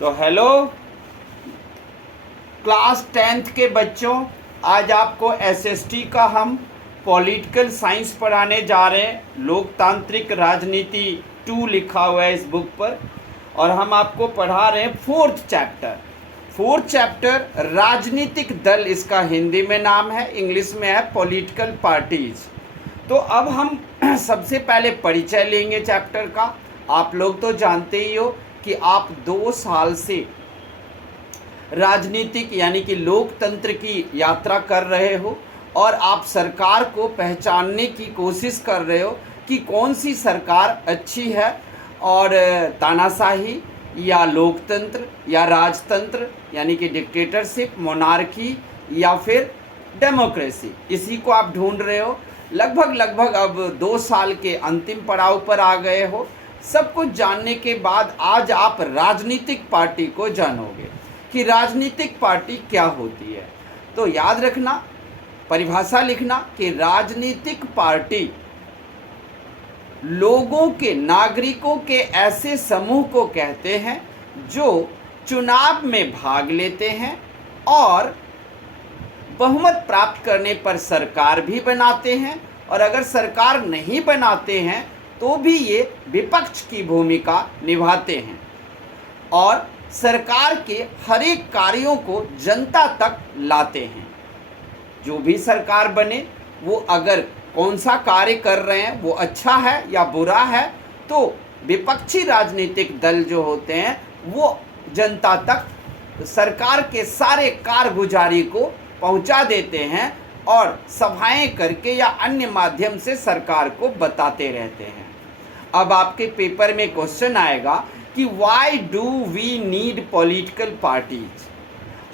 तो hello class 10th के बच्चों, आज आपको एसएसटी का हम पॉलिटिकल साइंस पढ़ाने जा रहे हैं। लोकतांत्रिक राजनीति 2 लिखा हुआ है इस बुक पर, और हम आपको पढ़ा रहे हैं फोर्थ चैप्टर राजनीतिक दल, इसका हिंदी में नाम है, इंग्लिश में है पॉलिटिकल पार्टीज। तो अब हम सबसे पहले परिचय लेंगे चैप्टर का। आप लोग तो जानते ही हो कि आप 2 साल से राजनीतिक यानी कि लोकतंत्र की यात्रा कर रहे हो और आप सरकार को पहचानने की कोशिश कर रहे हो कि कौन सी सरकार अच्छी है, और तानाशाही या लोकतंत्र या राजतंत्र यानी कि डिक्टेटरशिप, मोनार्की या फिर डेमोक्रेसी, इसी को आप ढूंढ रहे हो। लगभग अब 2 साल के अंतिम पड़ाव पर आ गए हो। सब कुछ जानने के बाद आज आप राजनीतिक पार्टी को जानोगे कि राजनीतिक पार्टी क्या होती है। तो याद रखना, परिभाषा लिखना कि राजनीतिक पार्टी लोगों के, नागरिकों के ऐसे समूह को कहते हैं जो चुनाव में भाग लेते हैं और बहुमत प्राप्त करने पर सरकार भी बनाते हैं, और अगर सरकार नहीं बनाते हैं तो भी ये विपक्ष की भूमिका निभाते हैं और सरकार के हर एक कार्यों को जनता तक लाते हैं। जो भी सरकार बने वो अगर कौन सा कार्य कर रहे हैं वो अच्छा है या बुरा है, तो विपक्षी राजनीतिक दल जो होते हैं वो जनता तक सरकार के सारे कारगुजारी को पहुंचा देते हैं और सभाएं करके या अन्य माध्यम से सरकार को बताते रहते हैं। अब आपके पेपर में क्वेश्चन आएगा कि why do we need political parties,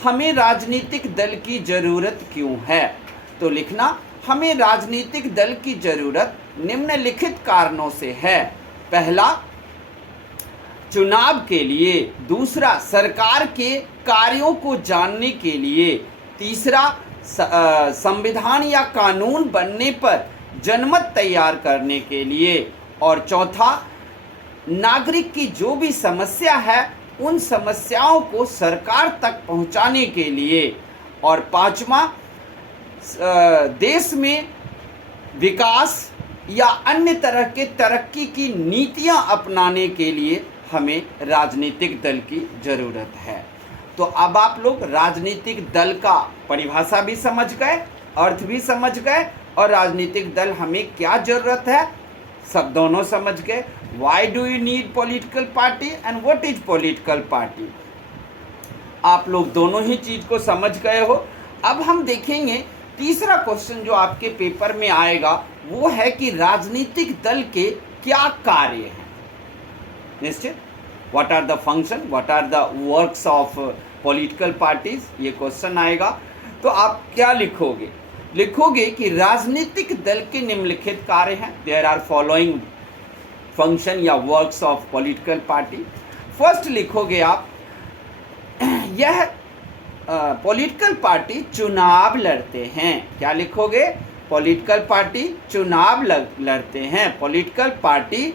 हमें राजनीतिक दल की ज़रूरत क्यों है। तो लिखना, हमें राजनीतिक दल की ज़रूरत निम्नलिखित कारणों से है। पहला, चुनाव के लिए। दूसरा, सरकार के कार्यों को जानने के लिए। तीसरा, संविधान या कानून बनने पर जनमत तैयार करने के लिए। और चौथा, नागरिक की जो भी समस्या है उन समस्याओं को सरकार तक पहुंचाने के लिए। और पांचवा, देश में विकास या अन्य तरह के तरक्की की नीतियां अपनाने के लिए हमें राजनीतिक दल की ज़रूरत है। तो अब आप लोग राजनीतिक दल का परिभाषा भी समझ गए, अर्थ भी समझ गए, और राजनीतिक दल हमें क्या ज़रूरत है सब दोनों समझ गए। Why do you need political party and what is political party, आप लोग दोनों ही चीज़ को समझ गए हो। अब हम देखेंगे तीसरा क्वेश्चन जो आपके पेपर में आएगा, वो है कि राजनीतिक दल के क्या कार्य हैं। निश्चित, what are the function, what are the works of political parties, ये क्वेश्चन आएगा। तो आप क्या लिखोगे? लिखोगे कि राजनीतिक दल के निम्नलिखित कार्य हैं। देयर आर फॉलोइंग फंक्शन या works of political party. First लिखोगे आप, यह पॉलिटिकल पार्टी चुनाव लड़ते हैं। क्या लिखोगे? पॉलिटिकल पार्टी चुनाव लड़ते हैं। Political party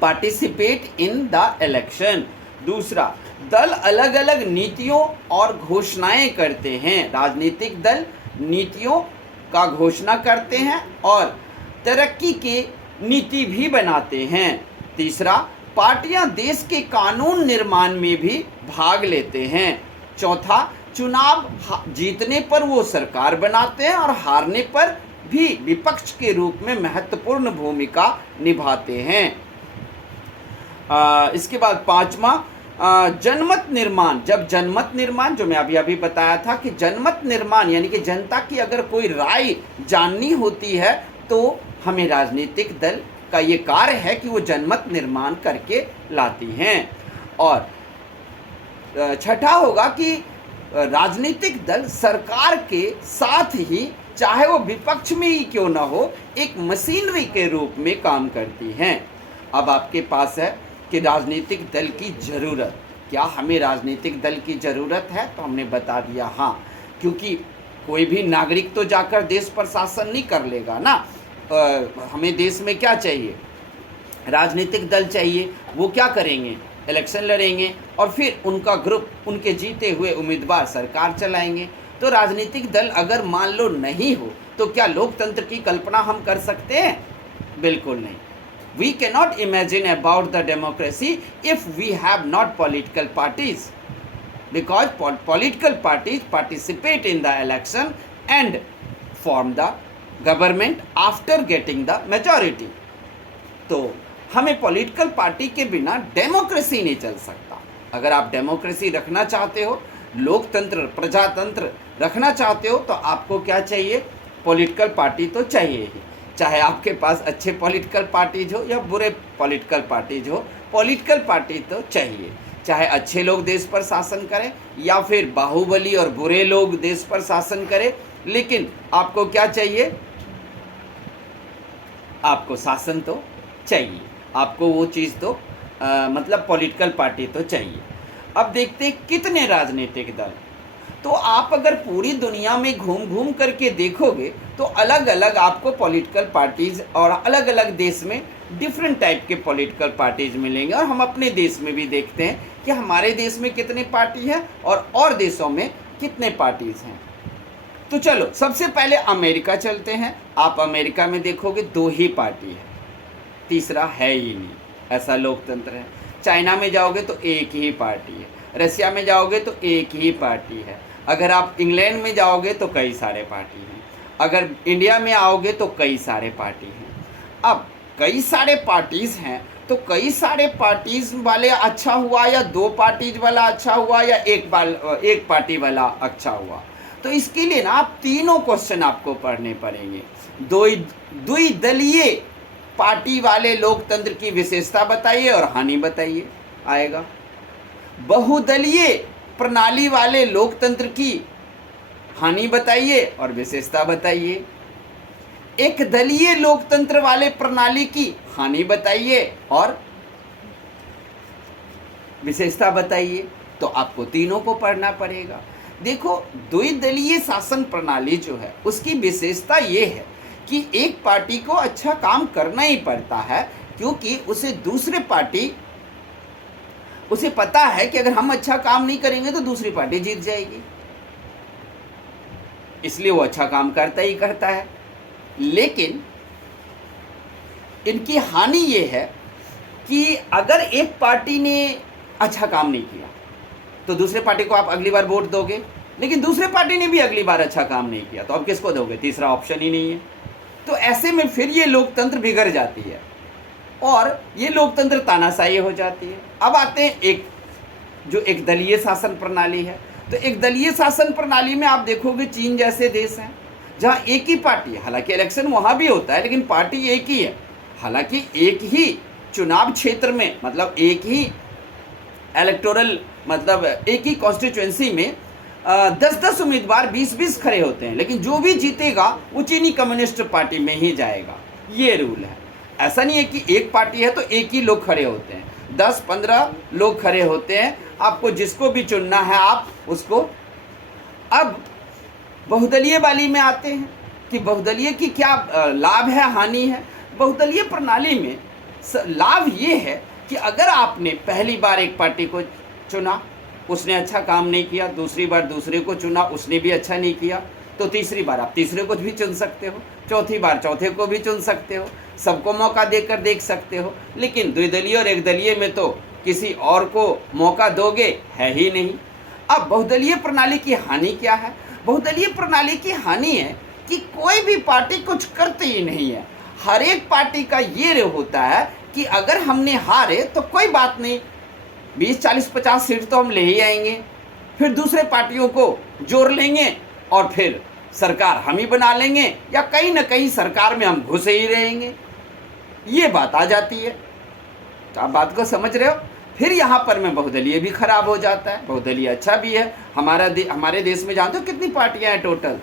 participate in the election. दूसरा, दल अलग अलग नीतियों और घोषणाएं करते हैं। राजनीतिक दल नीतियों का घोषणा करते हैं और तरक्की की नीति भी बनाते हैं। तीसरा, पार्टियां देश के कानून निर्माण में भी भाग लेते हैं। चौथा, चुनाव जीतने पर वो सरकार बनाते हैं और हारने पर भी विपक्ष के रूप में महत्वपूर्ण भूमिका निभाते हैं। इसके बाद पांचवा, जनमत निर्माण। जब जनमत निर्माण, जो मैं अभी बताया था कि जनमत निर्माण यानी कि जनता की अगर कोई राय जाननी होती है तो हमें राजनीतिक दल का ये कार्य है कि वो जनमत निर्माण करके लाती हैं। और छठा होगा कि राजनीतिक दल सरकार के साथ ही, चाहे वो विपक्ष में ही क्यों ना हो, एक मशीनरी के रूप में काम करती हैं। अब आपके पास है कि राजनीतिक दल की ज़रूरत, क्या हमें राजनीतिक दल की ज़रूरत है? तो हमने बता दिया हाँ, क्योंकि कोई भी नागरिक तो जाकर देश पर शासन नहीं कर लेगा ना। हमें देश में क्या चाहिए? राजनीतिक दल चाहिए। वो क्या करेंगे? इलेक्शन लड़ेंगे और फिर उनका ग्रुप उनके जीते हुए उम्मीदवार सरकार चलाएंगे। तो राजनीतिक दल अगर मान लो नहीं हो तो क्या लोकतंत्र की कल्पना हम कर सकते हैं? बिल्कुल नहीं। We cannot imagine about the democracy if we have not political parties, because political parties participate in the election and form the government after getting the majority. तो हमें पॉलिटिकल पार्टी के बिना डेमोक्रेसी नहीं चल सकता। अगर आप डेमोक्रेसी रखना चाहते हो, लोकतंत्र प्रजातंत्र रखना चाहते हो, तो आपको क्या चाहिए? पॉलिटिकल पार्टी तो चाहिए ही। चाहे आपके पास अच्छे पॉलिटिकल पार्टीज हो या बुरे पॉलिटिकल पार्टीज हो, पॉलिटिकल पार्टी तो चाहिए। चाहे अच्छे लोग देश पर शासन करें या फिर बाहुबली और बुरे लोग देश पर शासन करें, लेकिन आपको क्या चाहिए? आपको शासन तो चाहिए, आपको वो चीज़ तो मतलब पॉलिटिकल पार्टी तो चाहिए। अब देखते हैं कितने राजनीतिक दल। तो आप अगर पूरी दुनिया में घूम घूम करके देखोगे तो अलग अलग आपको पॉलिटिकल पार्टीज़ और अलग अलग देश में डिफरेंट टाइप के पॉलिटिकल पार्टीज़ मिलेंगे। और हम अपने देश में भी देखते हैं कि हमारे देश में कितने पार्टी हैं और देशों में कितने पार्टीज़ हैं। तो चलो सबसे पहले अमेरिका चलते हैं। आप अमेरिका में देखोगे 2 ही पार्टी है, तीसरा है ही नहीं, ऐसा लोकतंत्र है। चाइना में जाओगे तो 1 ही पार्टी है, रसिया में जाओगे तो 1 ही पार्टी है। अगर आप इंग्लैंड में जाओगे तो कई सारे पार्टी हैं, अगर इंडिया में आओगे तो कई सारे पार्टी हैं। अब कई सारे पार्टीज़ हैं तो कई सारे पार्टीज़ वाले अच्छा हुआ या 2 पार्टीज वाला अच्छा हुआ या एक पार्टी वाला अच्छा हुआ? तो इसके लिए ना आप तीनों क्वेश्चन आपको पढ़ने पड़ेंगे। द्विदलीय पार्टी वाले लोकतंत्र की विशेषता बताइए और हानि बताइए, आएगा। बहुदलीय प्रणाली वाले लोकतंत्र की हानि बताइए और विशेषता बताइए। एक दलीय लोकतंत्र वाले प्रणाली की हानि बताइए और विशेषता बताइए। तो आपको तीनों को पढ़ना पड़ेगा। देखो, द्विदलीय शासन प्रणाली जो है उसकी विशेषता ये है कि एक पार्टी को अच्छा काम करना ही पड़ता है, क्योंकि उसे दूसरे पार्टी उसे पता है कि अगर हम अच्छा काम नहीं करेंगे तो दूसरी पार्टी जीत जाएगी, इसलिए वो अच्छा काम करता ही करता है। लेकिन इनकी हानि ये है कि अगर एक पार्टी ने अच्छा काम नहीं किया तो दूसरे पार्टी को आप अगली बार वोट दोगे, लेकिन दूसरे पार्टी ने भी अगली बार अच्छा काम नहीं किया तो अब किसको दोगे? तीसरा ऑप्शन ही नहीं है। तो ऐसे में फिर ये लोकतंत्र बिगड़ जाती है और ये लोकतंत्र तानाशाही हो जाती है। अब आते हैं एक दलीय शासन प्रणाली है। तो एक दलीय शासन प्रणाली में आप देखोगे चीन जैसे देश हैं जहाँ एक ही पार्टी है, हालांकि इलेक्शन वहाँ भी होता है लेकिन पार्टी एक ही है। हालांकि एक ही चुनाव क्षेत्र में, मतलब एक ही इलेक्टोरल, मतलब एक ही कॉन्स्टिट्यूएंसी में 10-10 उम्मीदवार 20-20 खड़े होते हैं, लेकिन जो भी जीतेगा वो चीनी कम्युनिस्ट पार्टी में ही जाएगा। ये रूल है। ऐसा नहीं है कि एक पार्टी है तो एक ही लोग खड़े होते हैं, 10-15 लोग खड़े होते हैं। आपको जिसको भी चुनना है आप उसको। अब बहुदलीय वाली में आते हैं कि बहुदलीय की क्या लाभ है, हानि है। बहुदलीय प्रणाली में लाभ ये है कि अगर आपने पहली बार एक पार्टी को चुना, उसने अच्छा काम नहीं किया, दूसरी बार दूसरे को चुना, उसने भी अच्छा नहीं किया, तो तीसरी बार आप तीसरे को भी चुन सकते हो, चौथी बार चौथे को भी चुन सकते हो, सबको मौका देकर देख सकते हो। लेकिन द्विदलीय और एकदलीय में तो किसी और को मौका दोगे है ही नहीं। अब बहुदलीय प्रणाली की हानि क्या है? बहुदलीय प्रणाली की हानि है कि कोई भी पार्टी कुछ करती ही नहीं है। हर एक पार्टी का ये होता है कि अगर हमने हारे तो कोई बात नहीं, 20, 40, 50 सीट तो हम ले ही आएंगे, फिर दूसरे पार्टियों को जोड़ लेंगे और फिर सरकार हम ही बना लेंगे या कहीं ना कहीं सरकार में हम घुसे ही रहेंगे। ये बात आ जाती है। तो आप बात को समझ रहे हो? फिर यहाँ पर में बहुदलीय भी खराब हो जाता है। बहुदलीय अच्छा भी है। हमारे देश में जानते हो कितनी पार्टियाँ हैं टोटल?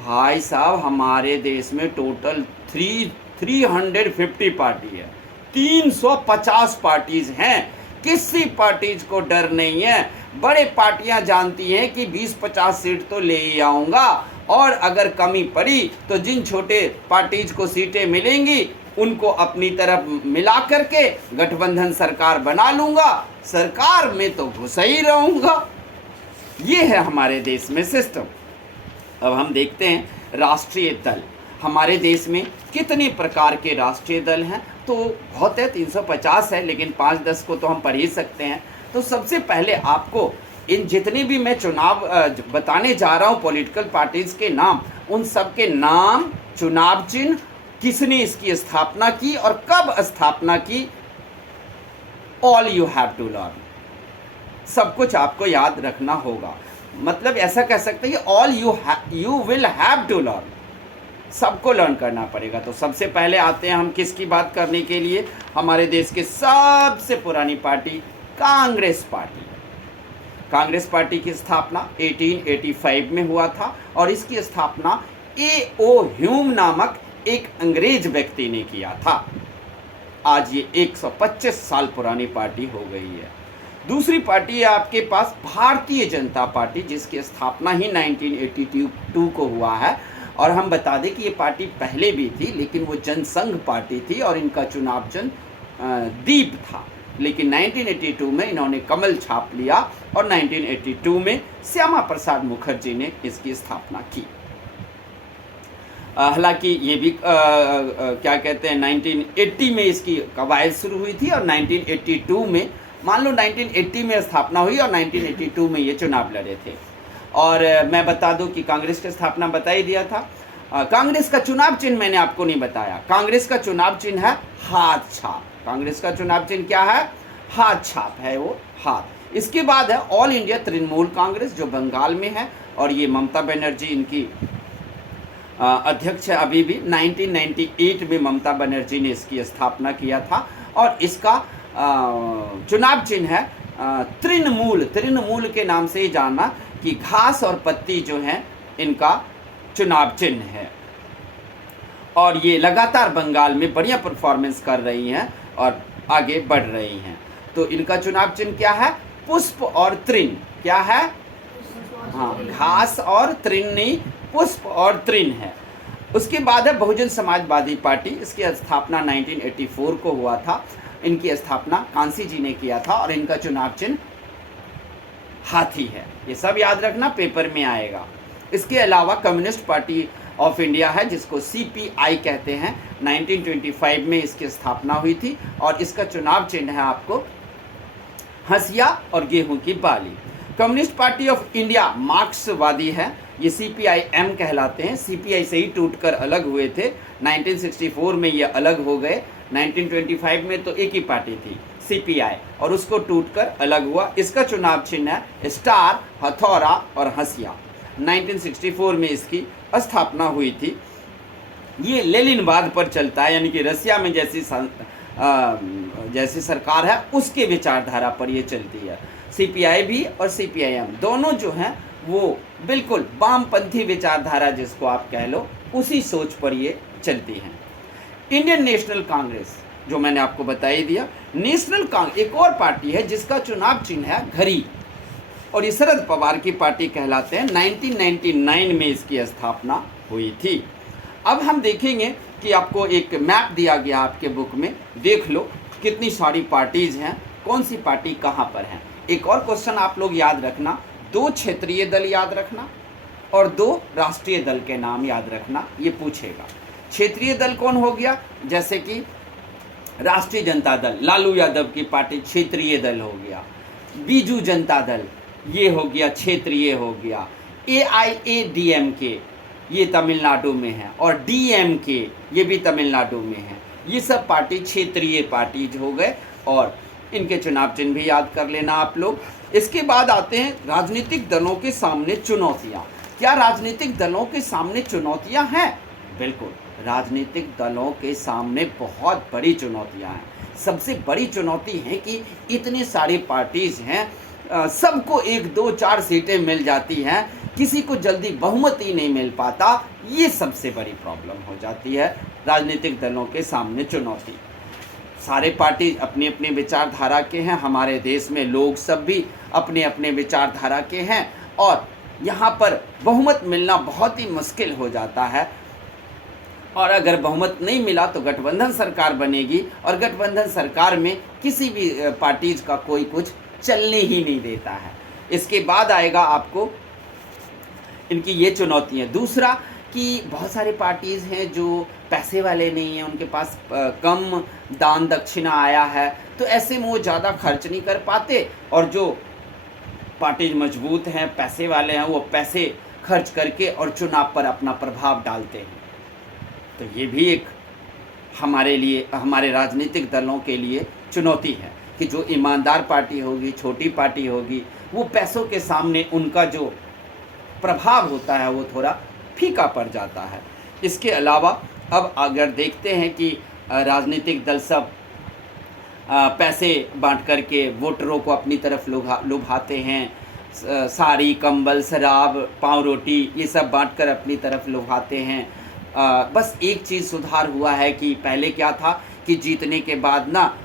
भाई साहब, हमारे देश में टोटल 350 पार्टी है, 350 पार्टीज हैं। किसी पार्टीज को डर नहीं है। बड़े पार्टियां जानती हैं कि 20-50 सीट तो ले ही आऊँगा, और अगर कमी पड़ी तो जिन छोटे पार्टीज को सीटें मिलेंगी उनको अपनी तरफ मिला करके गठबंधन सरकार बना लूँगा, सरकार में तो घुस ही रहूँगा। ये है हमारे देश में सिस्टम। अब हम देखते हैं राष्ट्रीय दल। हमारे देश में कितने प्रकार के राष्ट्रीय दल हैं, तो बहुत है, 350 है, लेकिन 5-10 को तो हम पढ़ ही सकते हैं। तो सबसे पहले आपको इन जितने भी मैं चुनाव बताने जा रहा हूँ पॉलिटिकल पार्टीज़ के नाम, उन सब के नाम, चुनाव चिन्ह, किसने इसकी स्थापना की और कब स्थापना की, all you have to learn. सब कुछ आपको याद रखना होगा। मतलब ऐसा कह सकते हैं कि all you will have to learn, सबको लर्न करना पड़ेगा। तो सबसे पहले आते हैं हम किसकी बात करने के लिए, हमारे देश की सबसे पुरानी party Congress party. Congress party की स्थापना 1885 में हुआ था और इसकी स्थापना A.O. ह्यूम नामक एक अंग्रेज व्यक्ति ने किया था। आज ये 125 साल पुरानी पार्टी हो गई है। दूसरी पार्टी है आपके पास भारतीय जनता पार्टी, जिसकी स्थापना ही 1982 को हुआ है। और हम बता दें कि ये पार्टी पहले भी थी, लेकिन वो जनसंघ पार्टी थी और इनका चुनाव चिन्ह दीप था। लेकिन 1982 में इन्होंने कमल छाप लिया और 1982 में श्यामा प्रसाद मुखर्जी ने इसकी स्थापना की। हालांकि ये भी क्या कहते हैं 1980 में इसकी कवायद शुरू हुई थी और 1982 में, मान लो 1980 में स्थापना हुई और 1982 में ये चुनाव लड़े थे। और मैं बता दूं कि कांग्रेस की स्थापना बता ही दिया था। कांग्रेस का चुनाव चिन्ह मैंने आपको नहीं बताया। कांग्रेस का चुनाव चिन्ह है हाथ छाप। कांग्रेस का चुनाव चिन्ह क्या है, हाथ छाप है, वो हाथ। इसके बाद है ऑल इंडिया तृणमूल कांग्रेस, जो बंगाल में है और ये ममता बनर्जी इनकी अध्यक्ष है अभी भी। 1998 में ममता बनर्जी ने इसकी स्थापना किया था और इसका चुनाव चिन्ह है तृणमूल। तृणमूल के नाम से ही जाना कि घास और पत्ती जो हैं इनका चुनाव चिन्ह है। और ये लगातार बंगाल में बढ़िया परफॉर्मेंस कर रही हैं और आगे बढ़ रही हैं। तो इनका चुनाव चिन्ह क्या है, पुष्प और तृण। क्या है, हाँ, घास और तृण नहीं, पुष्प और तृण है। उसके बाद है बहुजन समाजवादी पार्टी। इसकी स्थापना 1984 को हुआ था। इनकी स्थापना कांसी जी ने किया था और इनका चुनाव चिन्ह हाथी है। ये सब याद रखना, पेपर में आएगा। इसके अलावा कम्युनिस्ट पार्टी ऑफ इंडिया है, जिसको CPI कहते हैं। 1925 में इसकी स्थापना हुई थी और इसका चुनाव चिन्ह है आपको हंसिया और गेहूं की बाली। कम्युनिस्ट पार्टी ऑफ इंडिया मार्क्सवादी है, ये CPIM कहलाते हैं। CPI से ही टूटकर अलग हुए थे। 1964 में ये अलग हो गए। 1925 में तो एक ही पार्टी थी CPI और उसको टूटकर अलग हुआ। इसका चुनाव चिन्ह है स्टार, हथौड़ा और हंसिया। 1964 में इसकी स्थापना हुई थी। ये लेनिनवाद पर चलता है, यानी कि रसिया में जैसी सरकार है उसके विचारधारा पर ये चलती है। CPI भी और CPIM दोनों जो हैं वो बिल्कुल वामपंथी विचारधारा जिसको आप कह लो, उसी सोच पर ये चलती हैं। इंडियन नेशनल कांग्रेस, जो मैंने आपको बता ही दिया। नेशनल कांग्रेस एक और पार्टी है जिसका चुनाव चिन्ह है घड़ी और ये शरद पवार की पार्टी कहलाते हैं। 1999 में इसकी स्थापना हुई थी। अब हम देखेंगे कि आपको एक मैप दिया गया आपके बुक में, देख लो कितनी सारी पार्टीज़ हैं, कौन सी पार्टी कहाँ पर हैं। एक और क्वेश्चन आप लोग याद रखना, 2 क्षेत्रीय दल याद रखना और 2 राष्ट्रीय दल के नाम याद रखना, ये पूछेगा। क्षेत्रीय दल कौन हो गया, जैसे कि राष्ट्रीय जनता दल, लालू यादव की पार्टी क्षेत्रीय दल हो गया। बीजू जनता दल ये हो गया, क्षेत्रीय हो गया। AIADMK ये तमिलनाडु में है और DMK ये भी तमिलनाडु में है। ये सब पार्टी क्षेत्रीय पार्टीज हो गए और इनके चुनाव चिन्ह भी याद कर लेना आप लोग। इसके बाद आते हैं राजनीतिक दलों के सामने चुनौतियाँ। क्या राजनीतिक दलों के सामने चुनौतियाँ हैं? बिल्कुल, राजनीतिक दलों के सामने बहुत बड़ी चुनौतियाँ हैं। सबसे बड़ी चुनौती है कि इतने सारे पार्टीज़ हैं, सबको 1, 2, 4 सीटें मिल जाती हैं, किसी को जल्दी बहुमत ही नहीं मिल पाता। ये सबसे बड़ी प्रॉब्लम हो जाती है राजनीतिक दलों के सामने चुनौती। सारे पार्टी अपनी अपनी विचारधारा के हैं, हमारे देश में लोग सब भी अपने अपने विचारधारा के हैं और यहाँ पर बहुमत मिलना बहुत ही मुश्किल हो जाता है। और अगर बहुमत नहीं मिला तो गठबंधन सरकार बनेगी, और गठबंधन सरकार में किसी भी पार्टीज का कोई कुछ चलने ही नहीं देता है। इसके बाद आएगा आपको इनकी ये चुनौती है। दूसरा कि बहुत सारे पार्टीज़ हैं जो पैसे वाले नहीं हैं, उनके पास कम दान दक्षिणा आया है, तो ऐसे में वो ज़्यादा खर्च नहीं कर पाते, और जो पार्टीज मजबूत हैं, पैसे वाले हैं, वो पैसे खर्च करके और चुनाव पर अपना प्रभाव डालते हैं। तो ये भी एक हमारे लिए, हमारे राजनीतिक दलों के लिए चुनौती है कि जो ईमानदार पार्टी होगी, छोटी पार्टी होगी, वो पैसों के सामने उनका जो प्रभाव होता है वो थोड़ा फीका पड़ जाता है। इसके अलावा अब अगर देखते हैं कि राजनीतिक दल सब पैसे बांट करके वोटरों को अपनी तरफ लुभाते हैं, साड़ी, कंबल, शराब, पाव रोटी, ये सब बांटकर अपनी तरफ लुभाते हैं। बस एक चीज़ सुधार हुआ है कि पहले क्या था कि जीतने के बाद ना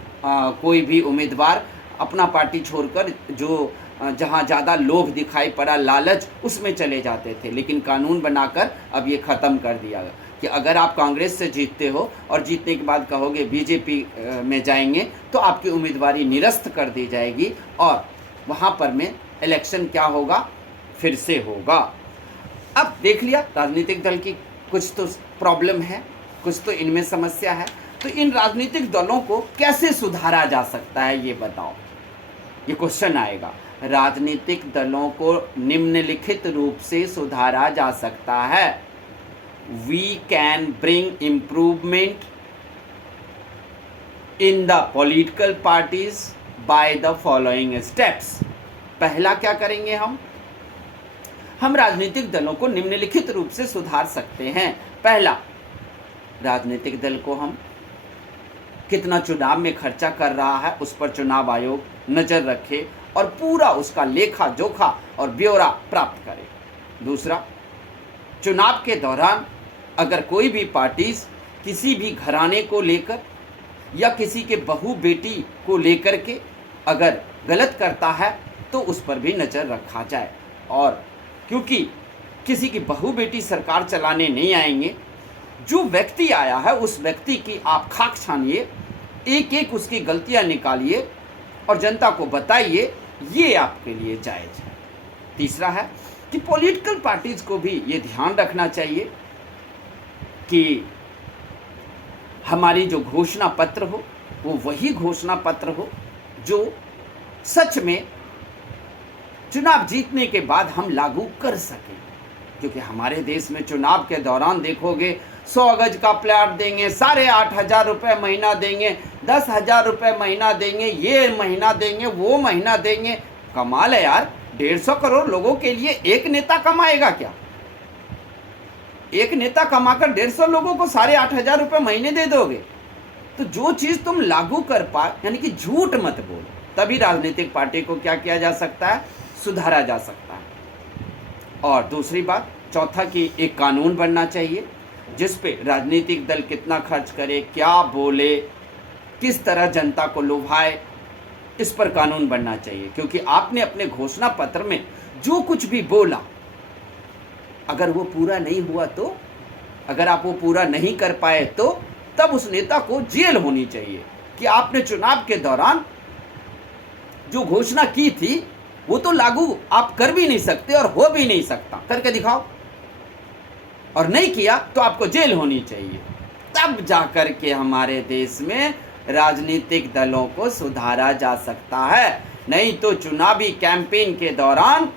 कोई भी उम्मीदवार अपना पार्टी छोड़कर जो जहाँ ज़्यादा लोभ दिखाई पड़ा, लालच, उसमें चले जाते थे, लेकिन कानून बनाकर अब ये ख़त्म कर दिया गया कि अगर आप कांग्रेस से जीतते हो और जीतने के बाद कहोगे बीजेपी में जाएंगे तो आपकी उम्मीदवारी निरस्त कर दी जाएगी, और वहाँ पर में इलेक्शन क्या होगा, फिर से होगा। अब देख लिया राजनीतिक दल की कुछ तो प्रॉब्लम है, कुछ तो इनमें समस्या है, तो इन राजनीतिक दलों को कैसे सुधारा जा सकता है ये बताओ, ये क्वेश्चन आएगा। राजनीतिक दलों को निम्नलिखित रूप से सुधारा जा सकता है। We can bring improvement in the political parties by the following steps. पहला क्या करेंगे हम राजनीतिक दलों को निम्नलिखित रूप से सुधार सकते हैं। पहला, राजनीतिक दल को हम कितना चुनाव में खर्चा कर रहा है उस पर चुनाव आयोग नज़र रखे और पूरा उसका लेखा जोखा और ब्यौरा प्राप्त करे। दूसरा, चुनाव के दौरान अगर कोई भी पार्टीज किसी भी घराने को लेकर या किसी के बहू बेटी को लेकर के अगर गलत करता है तो उस पर भी नज़र रखा जाए, और क्योंकि किसी की बहू बेटी सरकार चलाने नहीं आएंगे, जो व्यक्ति आया है उस व्यक्ति की आप खाक छानिए, एक एक उसकी गलतियां निकालिए और जनता को बताइए, ये आपके लिए जायज़ है। तीसरा है कि पॉलिटिकल पार्टीज को भी ये ध्यान रखना चाहिए कि हमारी जो घोषणा पत्र हो वो वही घोषणा पत्र हो जो सच में चुनाव जीतने के बाद हम लागू कर सकें, क्योंकि हमारे देश में चुनाव के दौरान देखोगे 100 गज का प्लाट देंगे, 8,500 रुपये महीना देंगे, 10,000 रुपये महीना देंगे, ये महीना देंगे, वो महीना देंगे। कमाल है यार, 150 करोड़ लोगों के लिए एक नेता कमाएगा क्या? एक नेता कमाकर 150 लोगों को 8,500 रुपये महीने दे दोगे? तो जो चीज़ तुम लागू कर पा, यानी कि झूठ मत बोलो, तभी राजनीतिक पार्टी को क्या किया जा सकता है, सुधारा जा सकता है। और दूसरी बात, चौथा कि एक कानून बनना चाहिए जिस पे राजनीतिक दल कितना खर्च करे, क्या बोले, किस तरह जनता को लुभाए, इस पर कानून बनना चाहिए। क्योंकि आपने अपने घोषणा पत्र में जो कुछ भी बोला, अगर वो पूरा नहीं हुआ तो, अगर आप वो पूरा नहीं कर पाए तो तब उस नेता को जेल होनी चाहिए कि आपने चुनाव के दौरान जो घोषणा की थी वो तो लागू आप कर भी नहीं सकते और हो भी नहीं सकता, करके दिखाओ, और नहीं किया तो आपको जेल होनी चाहिए। तब जाकर के हमारे देश में राजनीतिक दलों को सुधारा जा सकता है। नहीं तो चुनावी कैंपेन के दौरान,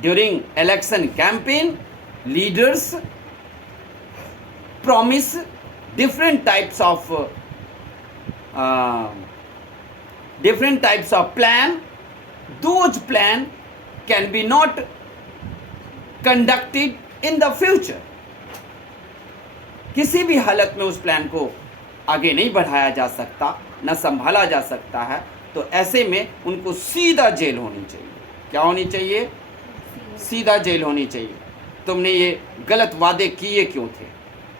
during election campaign, leaders promise different types of plan. Those plan can be not conducted in the future. किसी भी हालत में उस प्लान को आगे नहीं बढ़ाया जा सकता, न संभाला जा सकता है, तो ऐसे में उनको सीधा जेल होनी चाहिए। क्या होनी चाहिए? सीधा जेल होनी चाहिए। तुमने ये गलत वादे किए क्यों थे?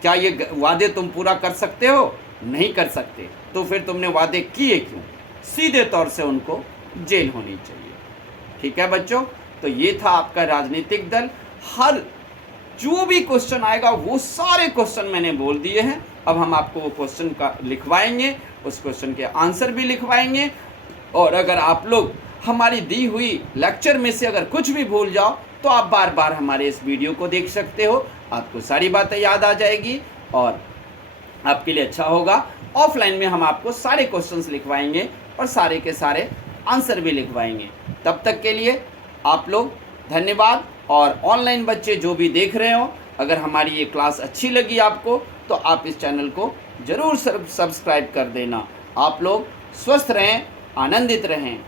क्या ये वादे तुम पूरा कर सकते हो? नहीं कर सकते, तो फिर तुमने वादे किए क्यों? सीधे तौर से उनको जेल होनी चाहिए। ठीक है बच्चों, तो ये था आपका राजनीतिक दल। हर जो भी क्वेश्चन आएगा वो सारे क्वेश्चन मैंने बोल दिए हैं। अब हम आपको वो क्वेश्चन का लिखवाएंगे, उस क्वेश्चन के आंसर भी लिखवाएंगे। और अगर आप लोग हमारी दी हुई लेक्चर में से अगर कुछ भी भूल जाओ तो आप बार बार हमारे इस वीडियो को देख सकते हो, आपको सारी बातें याद आ जाएगी और आपके लिए अच्छा होगा। ऑफलाइन में हम आपको सारे क्वेश्चंस लिखवाएंगे और सारे के सारे आंसर भी लिखवाएंगे। तब तक के लिए आप लोग धन्यवाद। और ऑनलाइन बच्चे जो भी देख रहे हो, अगर हमारी ये क्लास अच्छी लगी आपको तो आप इस चैनल को ज़रूर सब्सक्राइब कर देना। आप लोग स्वस्थ रहें, आनंदित रहें।